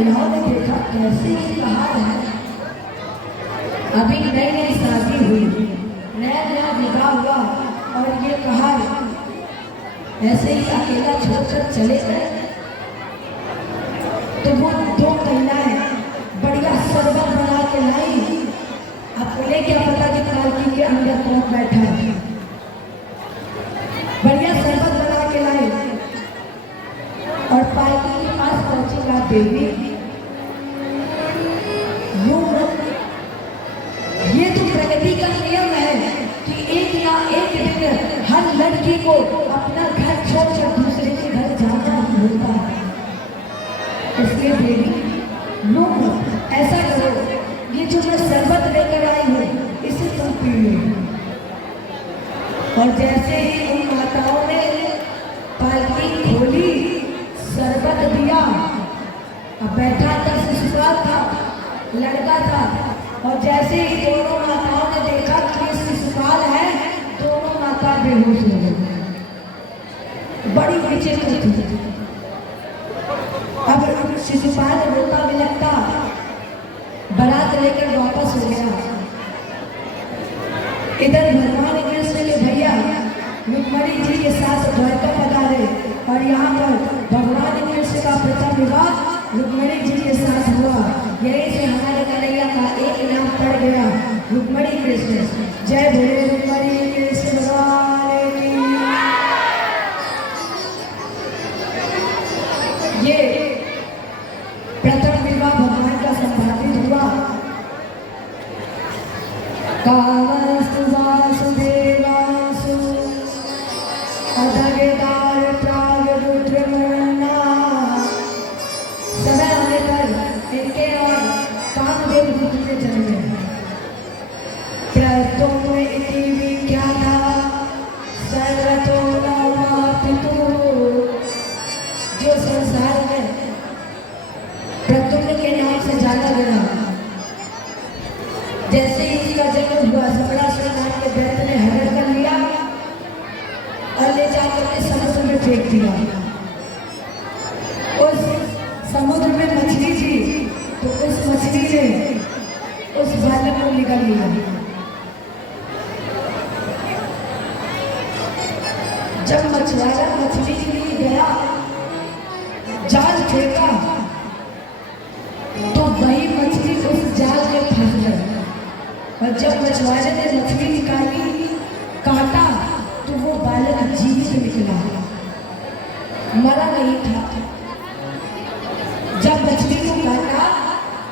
महिलाओं ने देखा कैसे ये कहा है, अभी नई नई शादी हुई, नया नया विवाह हुआ और ये कहा ऐसे ही अकेला छोड़कर चले गए। तो वो दो महिलाएं बढ़िया शरबत बना के लाई। अब उन्हें क्या पता कि पालकी के अंदर कौन बैठा है। बढ़िया शरबत बना के लाई और पालकी के पास पहुंचेगा देवी। ये तो प्रगति का नियम है कि एक ना एक दिन हर लड़की को अपना घर छोड़कर दूसरे के घर जाना होता है। इसलिए देवी लो, ऐसा करो, ये जो मैं शरबत लेकर आई हूँ इसे तुम पी लो। और जैसे ही उन माताओं ने पालकी खोली, शरबत दिया, अब बैठा था शिशुपाल था, लड़का था, और जैसे ही दोनों माताओं ने देखा कि ये शिशुपाल है, दोनों माता बेहोश हो गई। बड़ी विचित्र थी। अब शिशुपाल रोता बिलखता बारात लेकर वापस हो गया। इधर भगवान कृष्ण के भैया रुक्मणी जी के साथ द्वारका पधारे और यहाँ पर भगवान कृष्ण का प्रथम विवाह रुक्मणी जी के साथ हुआ। यही से हमारे कन्हैया का एक नाम पड़ गया, रुक्मणी कृष्ण। जय बोले रुक्मणी कृष्ण भगवान की। ये प्रथम विवाह भगवान का संपादित हुआ। कामस्तु वासुदेवासु अधगेदार प्राग रुद्रमणा। समय आने पर इनके और कामदेव रुद्र के जन्मे। प्रतुम इति विख्याता सर्वतो नमापितु। जो संसार में प्रतुम के नाम से जाना गया। जैसे ही इसका जन्म हुआ, सबरासुर नाम के दैत्य ने हरण कर लिया और ले जाकर के समुद्र में फेंक दिया। उस समुद्र में मछली थी, तो उस मछली ने उस बालक को निगल लिया। जब मछुआरा मछली के लिए गया, जाल फेंका, तो वही मछली उस जाल में फंस गई। और जब मछुआरे ने मछली निकाली, काटा, तो वो बालक जीवित निकला, मरा नहीं था। जब मछली को काटा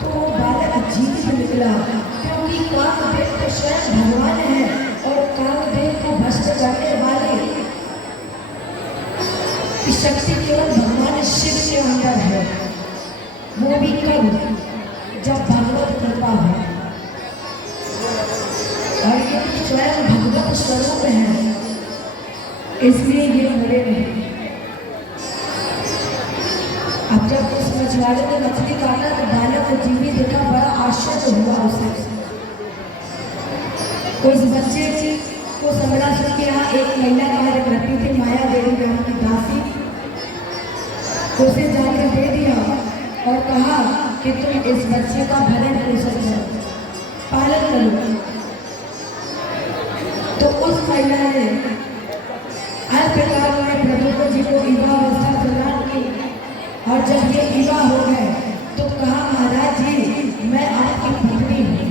तो वो बालक जीवित निकला, क्योंकि कामदेव तो स्वयं भगवान है और कामदेव को भस्म करने वाले की शक्ति केवल भगवान शिव के अंदर है। वो भी कब, जब भगवत कृपा है। और ये स्वयं भगवत स्वरूप है, इसलिए ये मरे नहीं। अब जब उस मछुआरे ने मछली काटा तो बालक को जीवित देखा, बड़ा आश्चर्य हुआ उसे। उस बच्चे को सबरासुर के यहाँ एक महिला कार्य करती थी, माया देवी नाम की दासी, उसे जाकर दे दिया और कहा कि तुम इस बच्चे का भरण पोषण करो, पालन करो। तो उस महिला ने हर प्रकार में प्रभु जी को विवाहावस्था प्रदान की। और जब ये विवाह हो गए तो कहा, महाराज जी मैं आपकी पत्नी हूँ।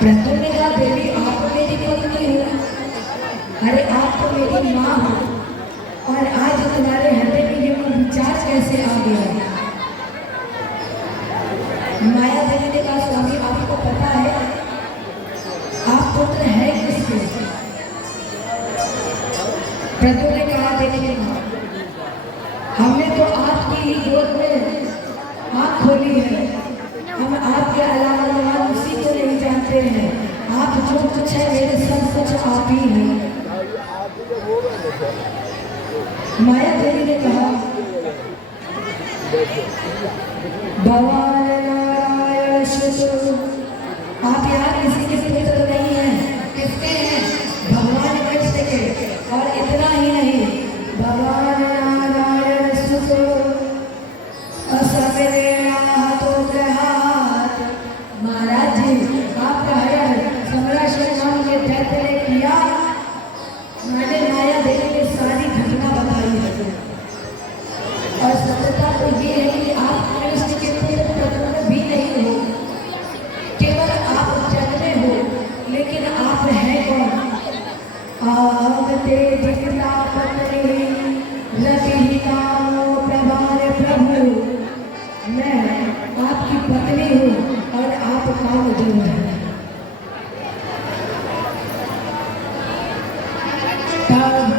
प्रभु ने कहा, देवी आप तो मेरी पत्नी हो, अरे आप तो मेरी माँ हो, और आज तुम्हारे हृदय में ये विचार कैसे आ गया? माया देवी ने कहा, स्वामी आपको पता है आप पुत्र है किसके? प्रभु ने कहा, देखिए हमने तो आपकी ही गोद में आँख खोली है, हम आपके अलावा उसी को नहीं जानते हैं। आप जो कुछ है मेरे सब कुछ आप ही हैं। माया देवी ने कहा, भगवान नारायण शुद्ध, आप यहाँ किसी के पुत्र नहीं हैं। किसके हैं? भगवान कृष्ण के। और इतना ही नहीं, भगवान नारायण शुद्ध कामदेव है। तब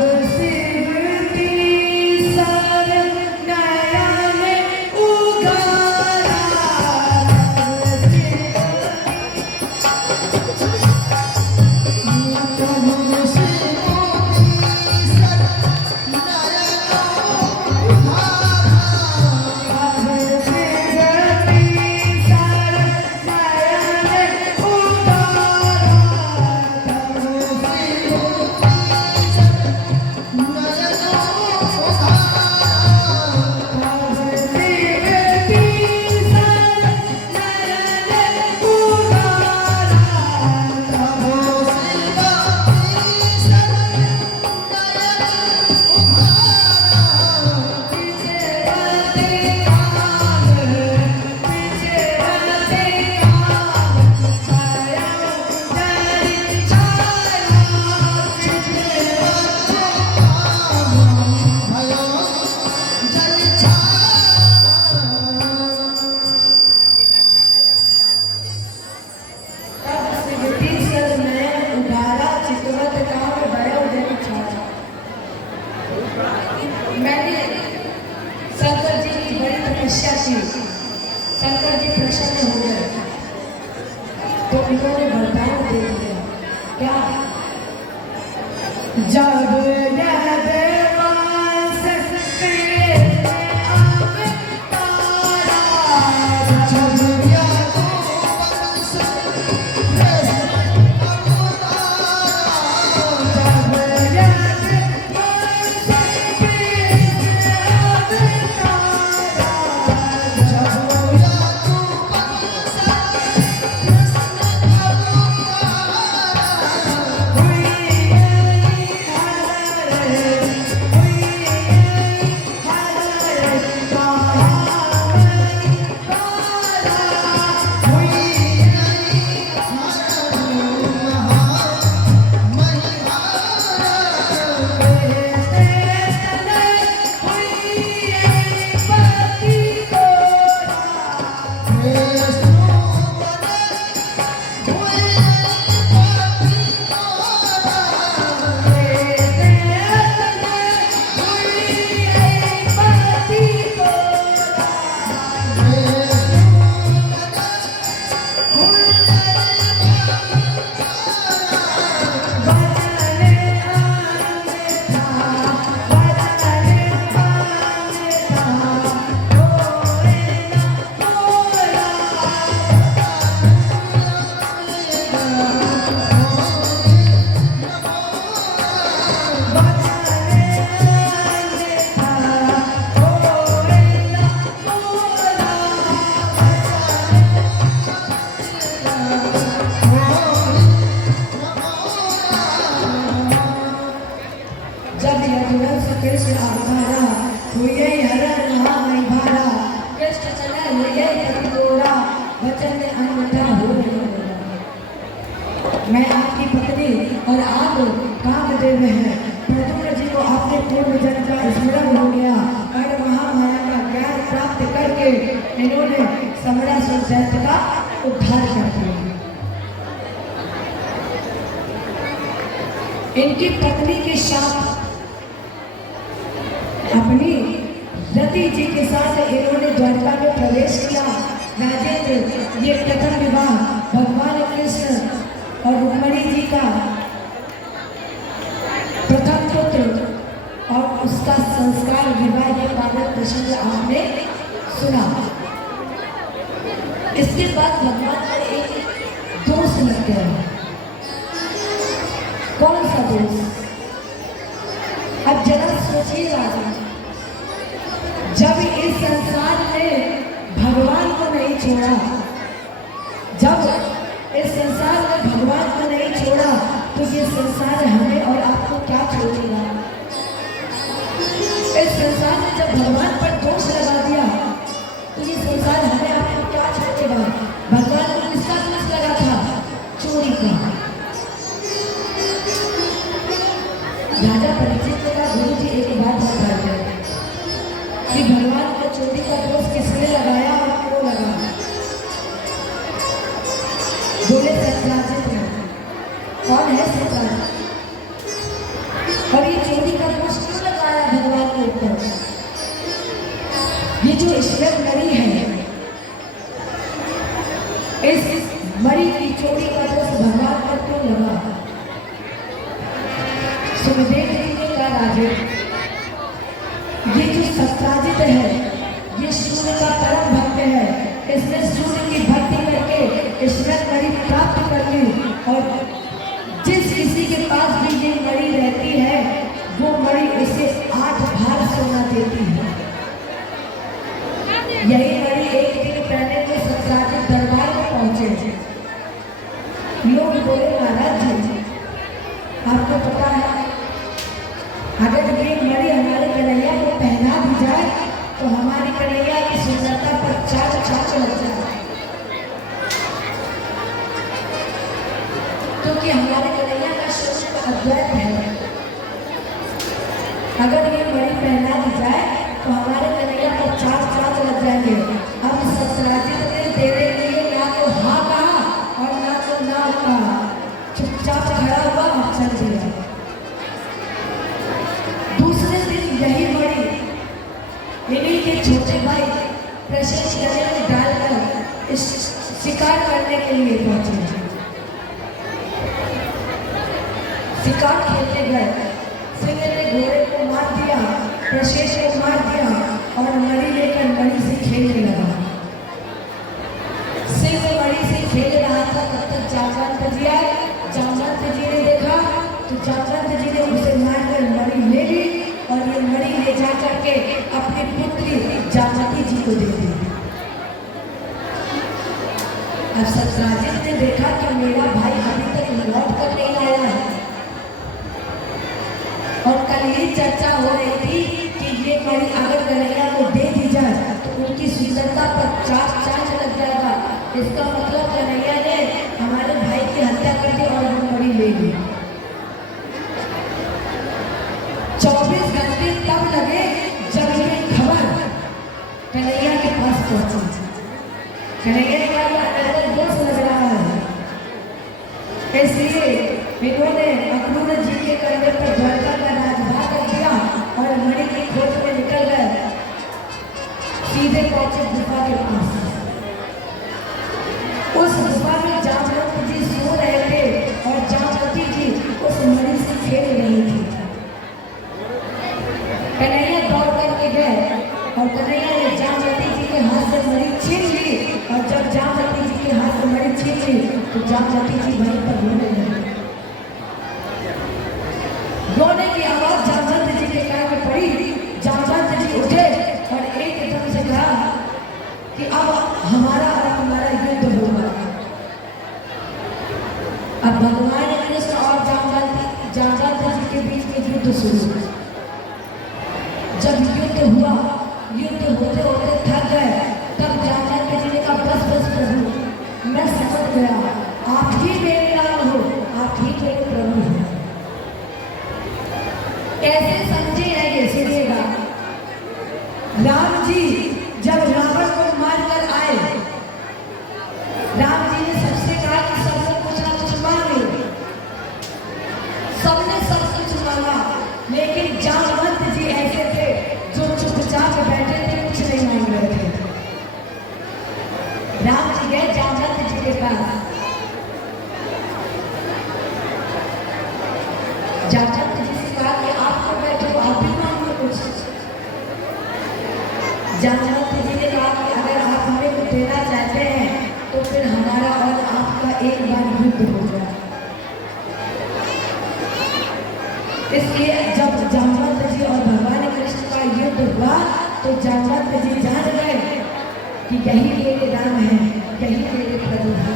शिवती सर नयन उगारा, मैंने शंकर जी की बड़ी तपस्या की, शंकर जी प्रसन्न हो गए तो इन्होंने वरदान दे दिया। क्या? जब कृष्ण आधारा हुए हरण नहीं भारा, कृष्ण चला हुए कटोरा वचन में अन्यथा हो नहीं। मैं आपकी पत्नी और आप कामदेव हैं। प्रद्युम्न जी को आपने पूर्व जन्म का स्मरण हो गया और महामाया का ज्ञान प्राप्त करके इन्होंने समरासुर दैत्य का उद्धार कर दिया। इनकी पत्नी के साथ अपनी रति जी के साथ इन्होंने द्वारका में प्रवेश किया। राजेंद्र, ये प्रथम विवाह भगवान कृष्ण और रुक्मणी जी का प्रथम पुत्र और उसका संस्कार विवाह के पावन प्रसंग आपने सुना। इसके बाद भगवान का एक दोष लग गया। कौन सा दोष? अब जरा सोचिएगा, जब इस संसार में भगवान को नहीं छोड़ा, जब इस संसार में भगवान को नहीं छोड़ा तो ये संसार हमें और आपको क्या छोड़ेगा? इस संसार में जब भगवान पर दोष लगा दिया तो ये संसार हमें आपको क्या छोड़ेगा? भगवान को किसका दोष लगा था? चोरी का। राजा परीक्षित का गुरु जी एक बात बता दिया कि भगवान को चोरी का दोष किसने लगाया और क्यों लगाया। तक ये जो ईश्वर मणि है, इस मणि की चोरी का दोष भगवान पर क्यों लगा? सुखदेव जी ने कहा राजे, ये जो सत्राजित है ये सूर्य का परम भक्त है, इसने सूर्य की भक्ति करके ईश्वर मणि प्राप्त कर ली और जिस किसी के पास भी ये मणि रहती है वो मणि इसे 8 भार सोना देती है। यही मणि एक दिन पहले तो सत्राजित दरबार में पहुंचे। लोग बोले महाराज जी आपको पता है अगर ये मणि हमारे कन्हैया को पहना दी जाए तो हमारी कन्हैया की सुंदरता पर चार चांद लग जाए, क्योंकि हमारे कन्हैया का स्वरूप अद्वैत है। अगर ये मणि पहना दी जाए तो हमारे कन्हैया पर चार चांद लग जाएंगे। अब सत्राजित ने देने के लिए ना तो हाँ कहा और ना तो ना कहा, चुपचाप खड़ा हुआ और चल दिया। दूसरे दिन यही मणि इन्हीं के छोटे भाई प्रशेष गले में डालकर इस शिकार करने के लिए पहुंचे। शिकार खेलने गए, सिंह ने घोड़े को मार दिया, प्रशेष को मार दिया और मणि लेकर मणि से खेलने लगा। सिंह मणि से खेल रहा था, तब तक जामवंत जी आए। जामवंत जी ने देखा तो जामवंत जी ने उसे मारकर मणि ले ली और ये मणि ले जा करके अपनी पुत्री जामवती जी को दे दी। अब सत्राजित ने देखा कि मेरा भाई अभी तक लौट कर नहीं आया है और कल ये चर्चा हो रही थी कि ये मणि अगर कन्हैया को दे दी जाए तो उनकी सुंदरता पर चार चांद लग जाएगा। इसका मतलब कन्हैया ने हमारे भाई की हत्या कर दी और वो मणि ले ली। 24 घंटे तब लगे जब ये खबर कन्हैया के पास पहुंची। कन्हैया का अंदर दोष लग रहा है, इसलिए इन्होंने अक्रूर जी के कंधे पर द्वारका का राजभार कर दिया और मणि की खोज में निकल गए। सीधे पहुंचे गुफा के पास। उस गुफा में जामवंत जी सो रहे थे और जामवती जी उस मणि से खेल रही थी। कन्हैया दौड़ करके गए और कन्हैया ने जामवती जी के हाथ से मणि छीन ली और जब जामवती जी के हाथ से मणि छीन ली तो जामवती जी वहीं पर रोने लगी। रोने की आवाज जामवंत जी के कान में पड़ी। जामवंत जी उठे और एकदम से कहा कि अब हमारा और तुम्हारा युद्ध होगा। अब भगवान कृष्ण और जामवंत जी के बीच में युद्ध शुरू। जब युद्ध हुआ, युद्ध होते होते थक गए, तब जामवंत जी ने कहा बस बस प्रभु मैं समझ गया, आप ही मेरे राम हो, आप ही मेरे प्रभु हो। कैसे समझे है ये सुनिएगा। राम जी जब रावण को मारकर आए, राम जी ने सबसे कहा कि सबसे कुछ ना कुछ मांगे। सबने सब कुछ मांगा, लेकिन जामवंत जी ऐसे थे जो चुपचाप बैठे थे, कुछ नहीं मांग रहे थे। राम जी गए जामवंत जी के पास। जामवंत जी से कहा कि आप तो बैठे हो, आप भी मांगो कुछ। जामवंत जी ने कहा कि अगर आप हमें कुछ देना चाहते हैं तो फिर हमारा और आपका एक बार युद्ध हो जाए। इसलिए जब जामवंत जी और भगवान कृष्ण का युद्ध हुआ तो जामवंत जी जान गए कि यही मेरे राम है, यही मेरे प्रभु है।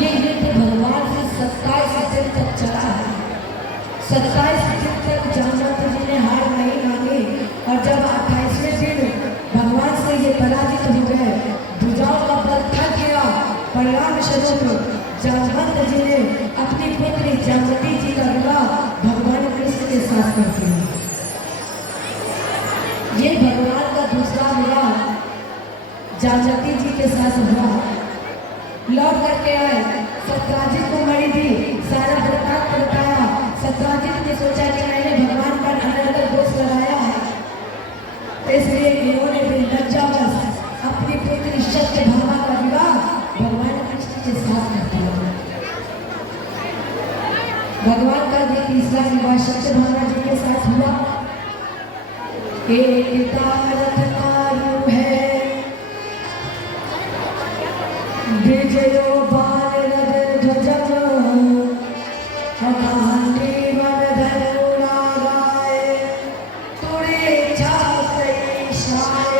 ये युद्ध भगवान से 27 दिन तक चला है। 27 दिन तक जामवंत जी ने हार नहीं मांगी और जब 28वें दिन भगवान से ये पराजित हो गए, भुजाओं का बल थक गया, परिणाम स्वरूप जामवंत जी ने अपनी पुत्री जामवती जी का विवाह भगवान कृष्ण के साथ कर दिया। ये भगवान का दूसरा विवाह जामवती जी के साथ हुआ। लौट करके आए, सत्राजित को मणि दी, सारा वृत्तांत बताया। सत्राजित ने सोचा कि मैंने भगवान एक तारक तारू है विजयो बाल रग ध्वज अकांडी वन धनुरा गाए तुड़े छाई शाय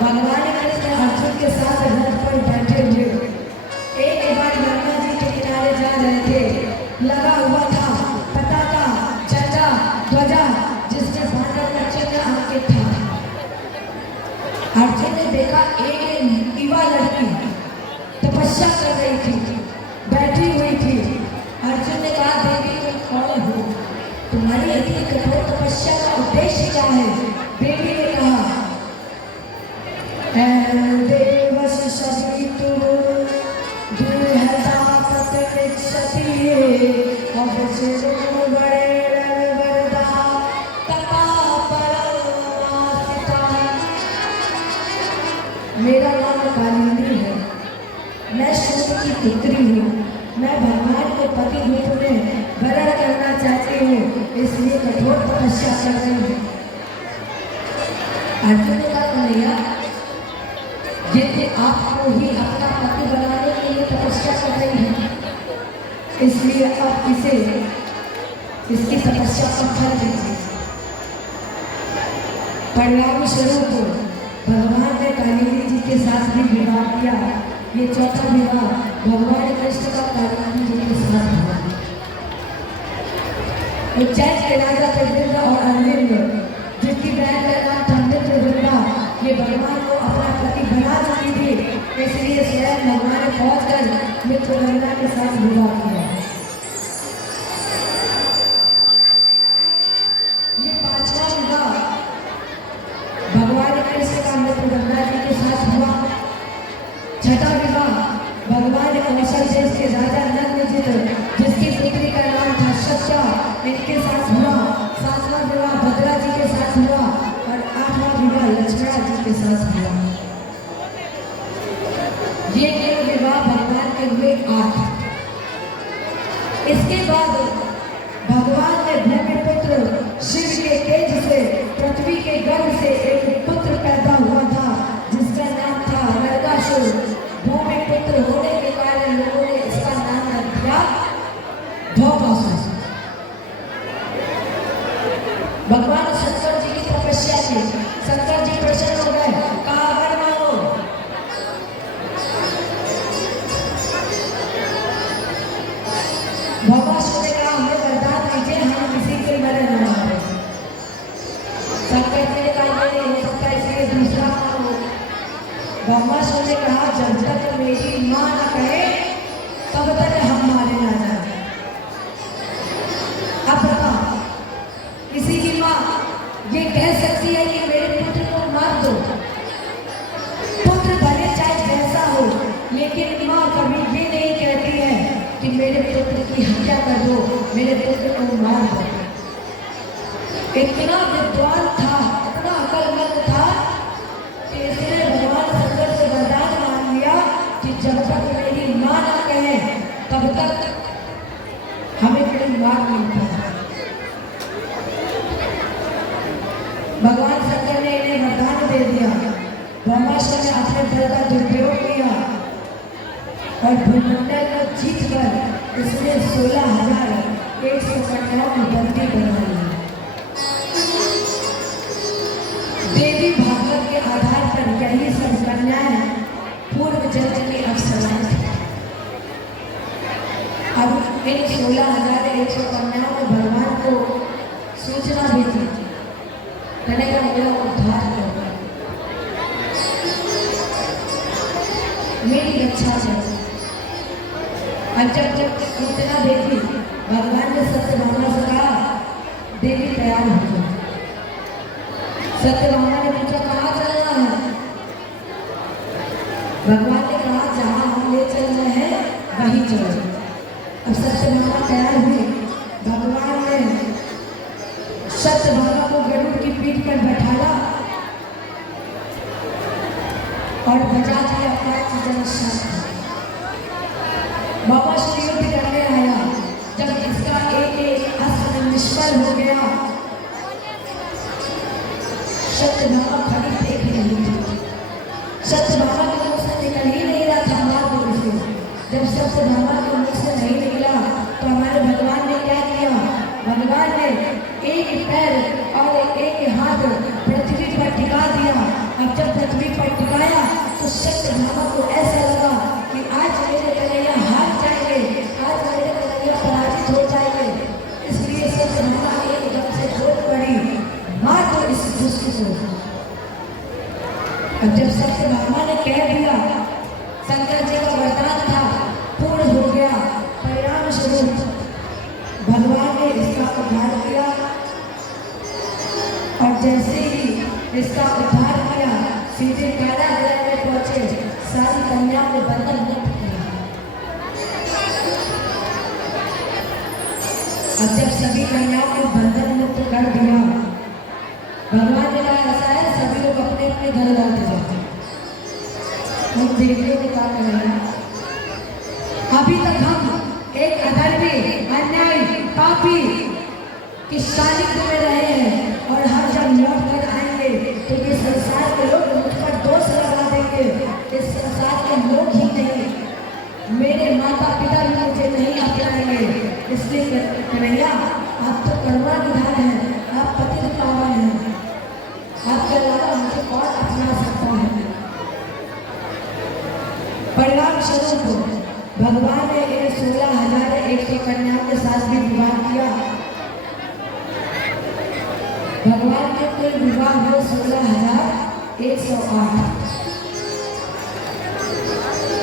भगवान कृष्ण अर्जुन के साथ रथ पर बैठे हुए एक बार गंगा जी के किनारे जा रहे थे। लगा हुआ था पताका झंडा ध्वजा जिसमें बांधव का चिन्ह अंकित था। अर्जुन ने देखा एक युवा लड़की तपस्या कर रही थी, बैठी हुई थी। अर्जुन ने कहा, देवी तुम कौन हो? तुम्हारी इतनी कठोर तपस्या का उद्देश्य क्या है? देवी ने कहा, देवश सभी तुम दुर्हता प्रतिक्षति अवसरो बड़े वरदा तपा परमासिता। मेरा नाम कालिंदी है, मैं सूर्य की पुत्री हूँ। मैं भगवान के पति रूप में वरण करना चाहती हूँ, इसलिए कठोर तपस्या कर रही हूँ। अर्जुन ने कहा, कन्हैया यदि आपको ही अपना पति बनाने के लिए तपस्या कर रही है, इसलिए आप इसे इसकी तपस्या को फल दीजिए। परिणाम स्वरूप भगवान ने कालिंदी जी के साथ भी विवाह किया। ये चौथा विवाह भगवान कृष्ण का कालिंदी जी के साथ हुआ। उज्जैन के राजा प्रद्युम्न और अरविंद, जिसकी बहन का नाम था मित्रवृंदा, ये भगवान को अपना पति बना चुकी थी, इसलिए स्वयं भगवान ने पहुंचकर मित्रवृंदा के साथ विवाह किया। ये पांचवा विवाह भगवान कृष्ण का मित्रवृंदा जी के साथ हुआ। छठा विवाह भगवान कौशल देश के राजा नंदजित, जिसकी पुत्री का नाम था सत्या, इनके साथ हुआ। सातवां विवाह भद्रा जी के साथ हुआ और आठवां विवाह लक्ष्मण जी के साथ हुआ। ये विवाह भगवान के हुए 8। इसके बाद भगवान ने भूमिपुत्र शिव के तेज से पृथ्वी के गर्भ से एक पुत्र पैदा हुआ था, जिसका नाम था नरकासुर। भूमिपुत्र होने के कारण लोगों ने इसका नाम रख दिया भौमासुर। भगवान शंकर जी की तपस्या की, शंकर जी प्रसन्न हो गए, कहा वर मांगो। भौमासुर ने कहा, हमें वरदान दीजिए, हम किसी के मरे न मारे। शंकर जी ने कहा, ये नहीं हो सकता, इसलिए दूसरा मांगो। भौमासुर ने कहा, जब तक मेरी माँ न कहे तब तक हम मारे ना जाए। अब बताओ, किसी की माँ ये कह सकती है कि मेरे पुत्र को मार दो? पुत्र भले चाहे जैसा हो, लेकिन माँ कभी भी नहीं कहती है कि मेरे पुत्र की हत्या कर दो, मेरे पुत्र को मार दो। इतना विद्वान था, इतना अक्लमंद था कि इसने भगवान शंकर से वरदान मांग लिया कि जब तक मेरी माँ ना कहे तब तक हमें कोई मार नहीं पाए। भगवान शंकर ने इन्हें वरदान दे दिया। ब्रह्मास्त्र ने अपने बल का दुरुपयोग किया और भूमंडल को जीतकर इसने 16,100 कन्याओं की बंदी बना ली। देवी भागवत के आधार पर यही सब कन्याएं पूर्व जन्म की अप्सराएं थी। अब इन 16,100 कन्याओं में भगवान को सूचना भी थी, कहने का मेरा उद्धार करो, मेरी रक्षा करो। और जब सूचना देखी, भगवान ने सत्यभामा से कहा, देवी तैयार हो जाओ। सत्यभामा ने पूछा, कहाँ चलना है? भगवान ने कहा, जहाँ हम ले चल रहे हैं वहीं चलो। अब सत्यभामा तैयार हुई। भगवान ने सत्यभामा को गरुड़ की पीठ पर बैठाया और बजा दिया बाबा से युद्ध करने आया। जब इसका एक साल हो गया, सत्यभामा खड़ी देख रही थी। सत्यभामा के मुख से निकल ही नहीं रहा था माँ बोल से। जब सत्यभामा के मुख से नहीं निकला तो हमारे भगवान ने क्या किया? भगवान ने एक पैर और एक हाथ पृथ्वी पर टिका दिया। अब जब पृथ्वी पर टिकाया तो सत्यभामा को ऐसा लगा कि आज मेरे कन्हैया हार जाएंगे, आज मेरे कन्हैया पराजित हो जाएंगे। इसलिए सत्यभामा एकदम से जोर पड़ी, मार दो इस दुष्ट को। अब जब सत्यभामा ने कह दिया, शंकर जी का वरदान था, पूर्ण हो गया। परिणाम स्वरूप भगवान ने इसका उद्धार किया और जैसे ही इसका उद्धार किया सीधे कारागृह में पहुंचे, सारी कन्या को बंधन मुक्त किया। अब जब सभी कन्याओं को बंधन मुक्त कर दिया, भगवान ने कहा ऐसा है सभी लोग अपने अपने घर लौट जाते। हम देखिए को क्या कर रहे हैं। अभी तक हम एक अधर्मी, अन्यायी, पापी की सानिध्य में रहे हैं और हम जब लौट कर आएंगे तो ये संसार के लोग मुझ पर दोष लगा देंगे। इस संसार के लोग ही नहीं, मेरे माता पिता भी मुझे नहीं अपनाएंगे। इसलिए कन्हैया आप तो करुणा निधान है, आप पतित पावन हैं, आपके अलावा मुझे कौन अपना सकता है। परिणाम स्वरूप भगवान ने इन 16,100 कन्याओं के साथ भी विवाह किया। भगवान के कुल विवाह हुए 16,108।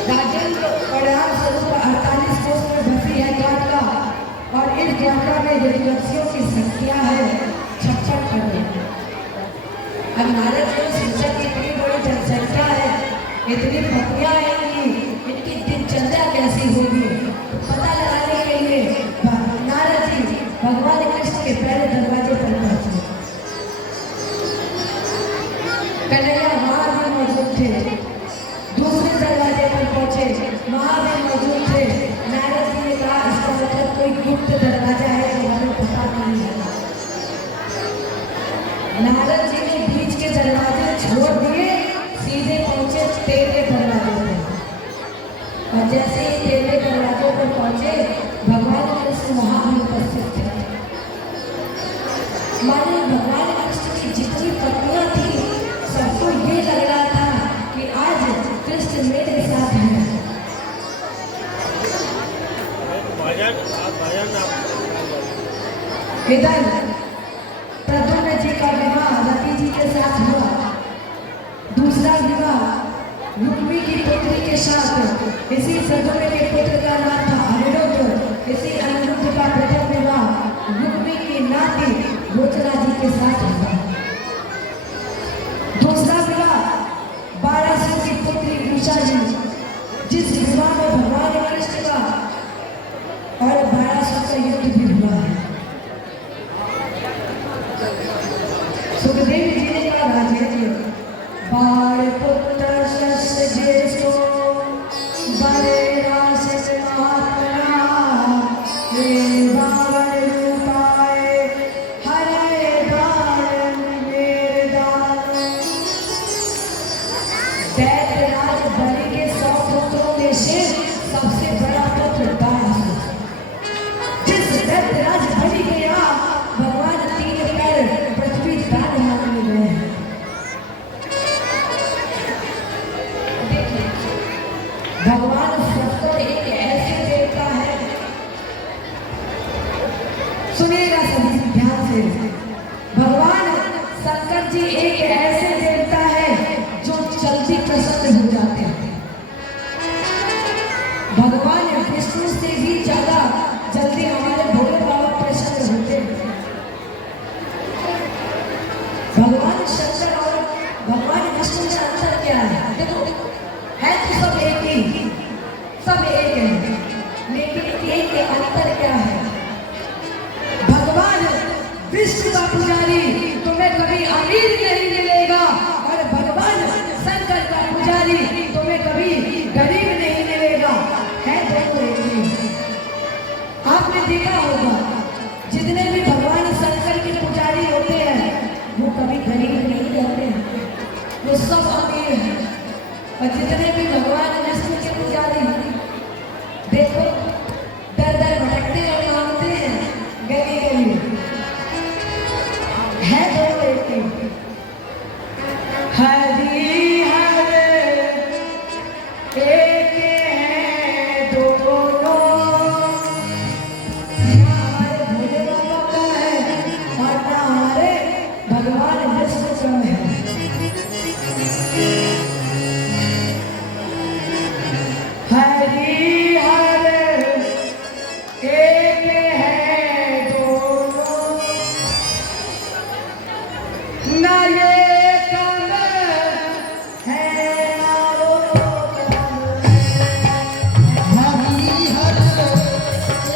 राजेंद्र परिणाम स्वरूप 48 कोष में बसी है द्वारका और इस द्वारका में यदुवंशियों की संख्या है 56 करोड़। अब नारद जी सोचा कि इतनी बड़ी जनसंख्या है, इतनी पत्नियां आएंगी, इनकी दिनचर्या कैसी होगी, तो पता लगाने के लिए नारद जी भगवान कृष्ण के पहले दरवाजे पर पहुंचे। कन्हैया वहां भी मौजूद थे। दूसरे दरवाजे पर पहुंचे, वहां भी मौजूद थे। नारद जी ने कहा इसका मतलब कोई गुप्त दरवाजा है जो हमें पता नहीं है। नारद जी ने बीच के दरवाजे छोड़ दिए, सीधे पहुंचे तेरे दरवाजे पर। और जैसे ही तेरे दरवाजे पर पहुंचे भगवान कृष्ण वहां भी उपस्थित थे। माने भगवान कृष्ण की जितनी पत्नियां थी सबको ये लग रहा था कि आज कृष्ण मेरे साथ है। इधर प्रद्युम्न जी का विवाह रति जी के साथ हुआ। दूसरा विवाह रुक्मी की पुत्री के साथ, इसी प्रद्युम्न के पुत्र का नाम था अनिरुद्ध। इसी अनिरुद्ध का प्रथम विवाह रुक्मी की नाती रोचना जी के साथ हुआ। दूसरा विवाह 1200 की पुत्री उषा जी, जिस विवाह में भगवान कृष्ण का और 1200 का युद्ध भी हुआ है। सुखदेव जी ने कहा राजेंद्र बाल पुत्र शस्य जेसो बड़े राशि महात्मा हे बावन रूपाए हरे दान मेरे दान। दैत्यराज बलि के 100 पुत्रों में से सबसे बड़ा पुत्र दान। जिस दैत्यराज बलि के यहाँ भगवान 3 पैर पृथ्वी दान मांगने गए हैं। भगवान शंकर एक ऐसे देवता है, सुनिएगा सभी ध्यान से। भगवान शंकर जी एक ऐसे देवता है जो जल्दी प्रसन्न हो जाते हैं। भगवान विष्णु से भी ज्यादा जल्दी हमारे भोले बाबा प्रसन्न होते हैं। भगवान शंकर और भगवान विष्णु में अंतर क्या है? देखो है तो सब एक ही, सब एक है, लेकिन एक के अंतर क्या है? भगवान विष्णु का पुजारी तुम्हें कभी अमीर नहीं मिलेगा और भगवान शंकर का पुजारी तुम्हें कभी गरीब नहीं मिलेगा। है दोनों एक ही। आपने देखा होगा जितने भी भगवान और जितने भी भगवान विष्णु के पुजारी देखो दर दर भटकते और मांगते हैं गली गली है दो व्यक्ति हरि हर एक है दोनों हमारे भोले बाबा का है और ना हमारे भगवान विष्णु का है हरि हर एक है दोनों ना ये कम है ना वो कम है हरि हर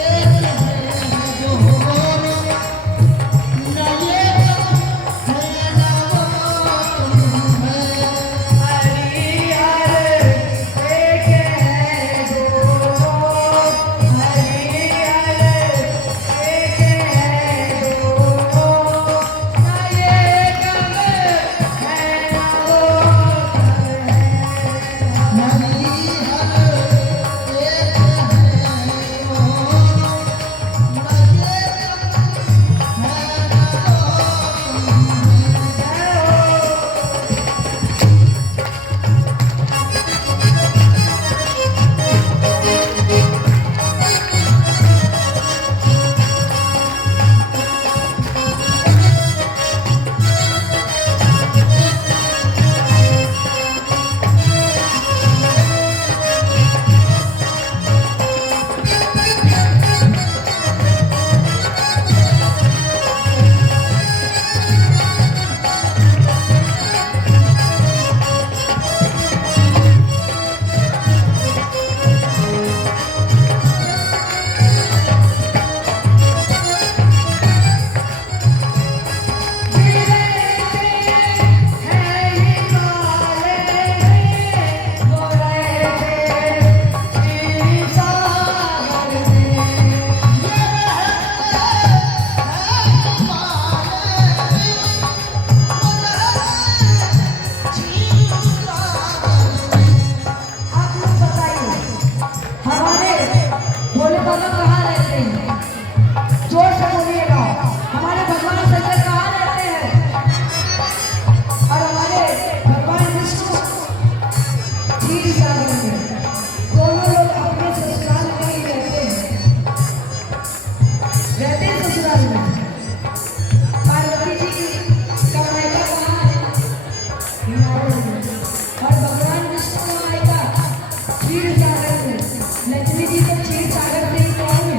एक है दोनों न ये कम है न वो कम है हरि हर एक है दोनों हरि हर एक है दोनों ना ये कम है ना वो कम है हरि हर एक है दोनों न ये कम है न वो कम है हमारे भोले बाबा कहाँ रहते हैं? जोर से बोलिएगा। हमारे भगवान शंकर कहाँ रहते हैं? और हमारे भगवान विष्णु क्षीर सागर में। दोनों लोग अपने ससुराल में ही रहते हैं। रहते हैं ससुराल में। पार्वती जी का मायका कहाँ है? हिमालय में। और भगवान विष्णु का मायका क्षीर सागर में। लक्ष्मी जी तो क्षीर सागर से ही तो आई है।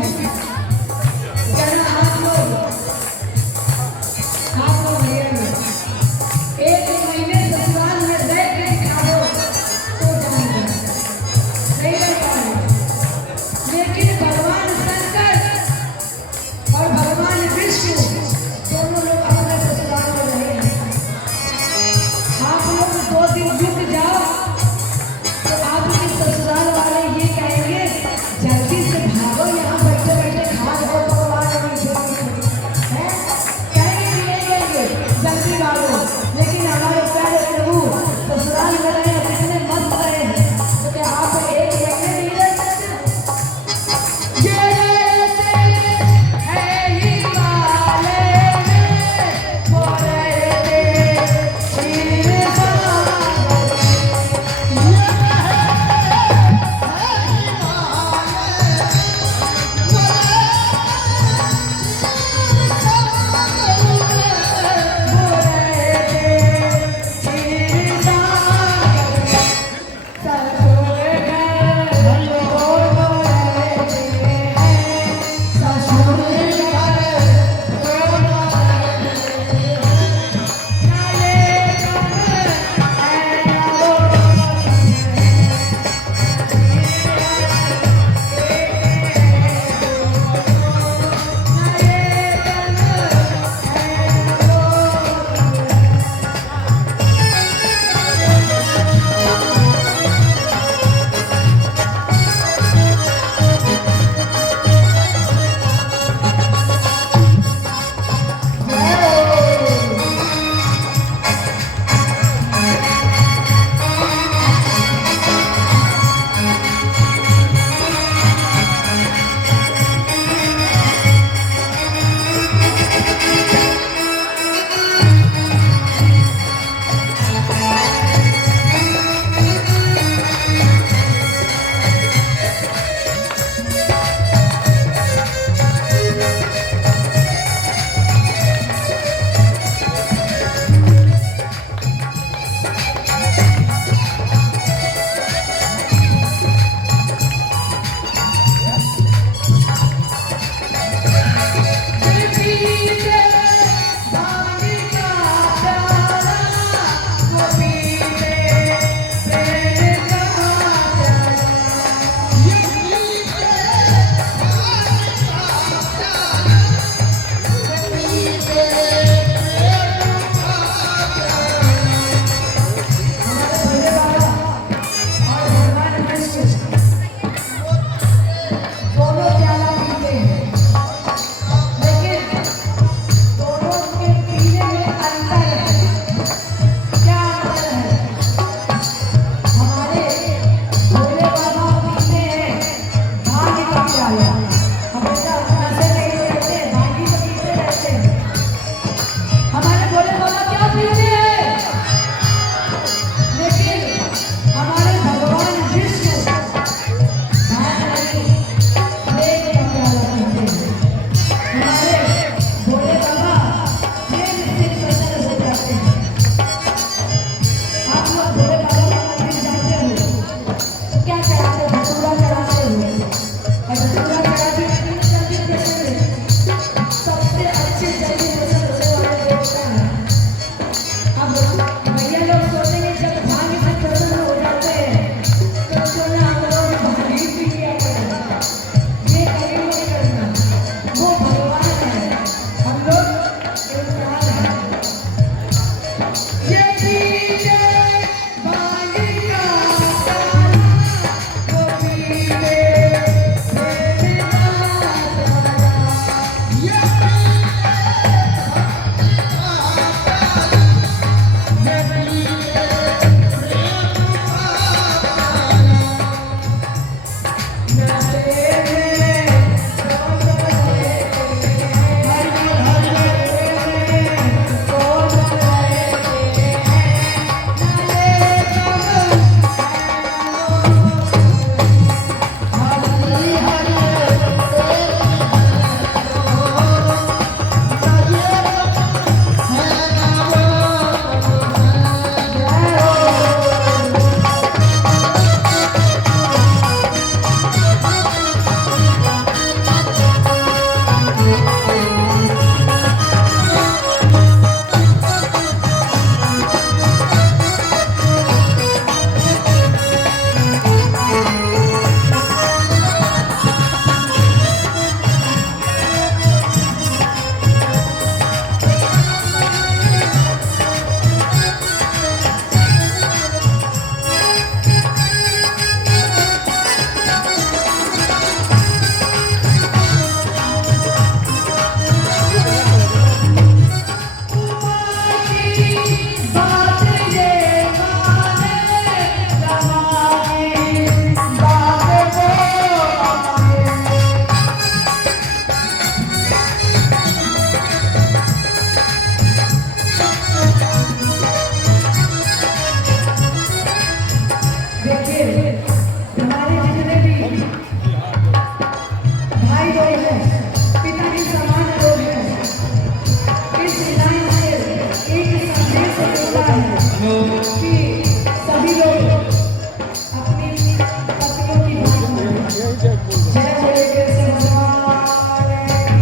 बड़े हैं, पिता के समान लोग हैं। इस लाइन से एक संदेश मिलता है कि सभी लोग अपनी पत्नियों की बात मानें। जय बोले कृष्ण भगवान की।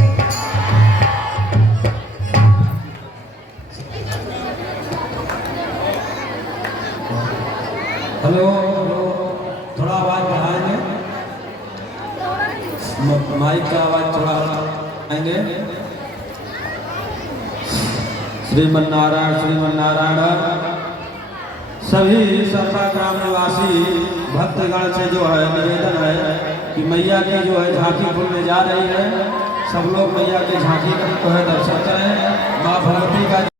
हेलो हेलो, थोड़ा आवाज बढ़ाएंगे, माइक का आवाज थोड़ा आएंगे। श्रीमन्नारायण श्रीमन्नारायण। सभी सरपा ग्राम निवासी भक्तगण से जो है निवेदन है कि मैया की जो है झांकी खुलने जा रही है। सब लोग मैया की झांकी का जो है दर्शन करें। माँ भगवती का